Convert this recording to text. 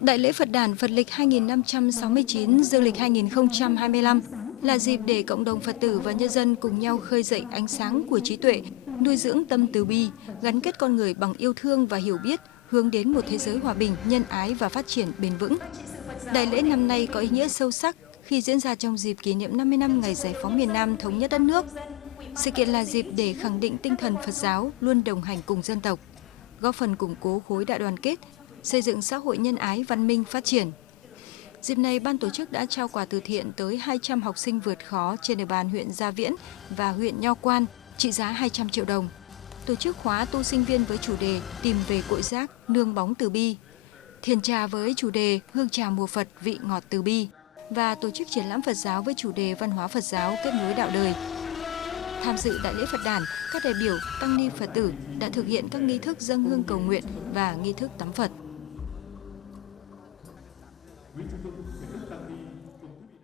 Đại lễ Phật đản Phật lịch 2569, Dương lịch 2025 là dịp để cộng đồng Phật tử và nhân dân cùng nhau khơi dậy ánh sáng của trí tuệ, nuôi dưỡng tâm từ bi, gắn kết con người bằng yêu thương và hiểu biết, hướng đến một thế giới hòa bình, nhân ái và phát triển bền vững. Đại lễ năm nay có ý nghĩa sâu sắc khi diễn ra trong dịp kỷ niệm 50 năm ngày giải phóng miền Nam thống nhất đất nước. Sự kiện là dịp để khẳng định tinh thần Phật giáo luôn đồng hành cùng dân tộc, góp phần củng cố khối đại đoàn kết, xây dựng xã hội nhân ái văn minh phát triển. Dịp này, ban tổ chức đã trao quà từ thiện tới 200 học sinh vượt khó trên địa bàn huyện Gia Viễn và huyện Nho Quan, trị giá 200 triệu đồng. Tổ chức khóa tu sinh viên với chủ đề Tìm về cội rác, nương bóng từ bi, thiền trà với chủ đề Hương trà mùa Phật, vị ngọt từ bi và tổ chức triển lãm Phật giáo với chủ đề Văn hóa Phật giáo kết nối đạo đời. Tham dự đại lễ Phật đản, các đại biểu, tăng ni Phật tử đã thực hiện các nghi thức dâng hương cầu nguyện và nghi thức tắm Phật.